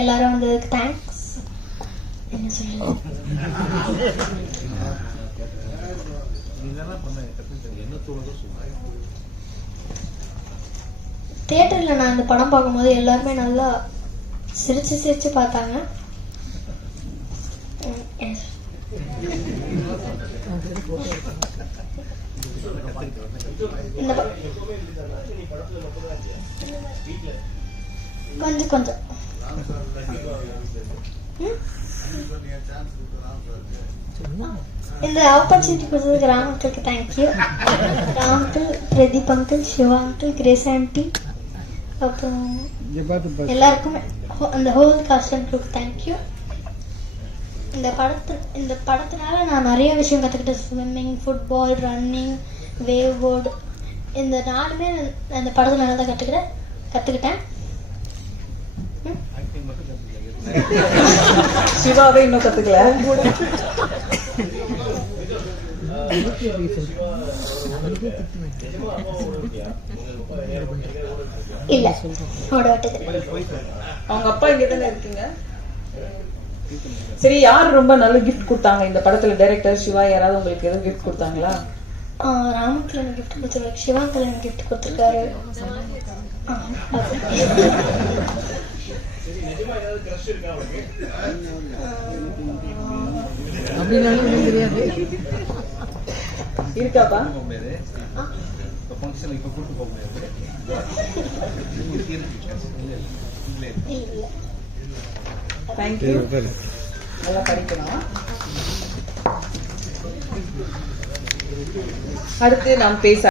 எல்லாரும் வந்ததுக்கு தேங்க்ஸ். என்ன சொல்றது, தியேட்டர்ல நான் இந்த படம் பார்க்கும்போது எல்லாருமே நல்லா சிரிச்சு சிரிச்சு பார்த்தாங்க. கொஞ்சம் கொஞ்சம் இந்த ஆப்பர்ச்சுனிட்டி கொடுத்ததுக்கு ராம் அங்கிளுக்கு thank you. Ram uncle, Pradeep uncle, Siva uncle, Grace aunty, அப்புறம் எல்லாருக்குமே அந்த ஹோல் காஸ்ட் அங்கிளுக்கு தேங்க்யூ. இந்த படத்தினால நான் நிறைய விஷயம் கற்றுக்கிட்டேன். Swimming, football, running, wave board, இந்த நாலுமே அந்த படத்தில் நல்லா கற்றுக்கிட்டேன். சிவாவே இன்னும் கற்றுக்கல. இல்ல, அவங்க அப்பா இங்க தானே இருக்கீங்க. சரி, யார் ரொம்ப நல்ல கிஃப்ட் கொடுத்தாங்க இந்த படத்துல? டைரக்டர், சிவா, யாராவது உங்களுக்கு எதுவும் கிஃப்ட் கொடுத்தாங்களா? ராமக்கில் எனக்கு கிஃப்ட் கொடுத்துருக்காரு, சிவாங்கில் எனக்கு கிஃப்ட் கொடுத்துருக்காரு. இருக்காப்பா? தேங்க்யூ. நல்லா படிக்கணும். அடுத்து நாம் பேச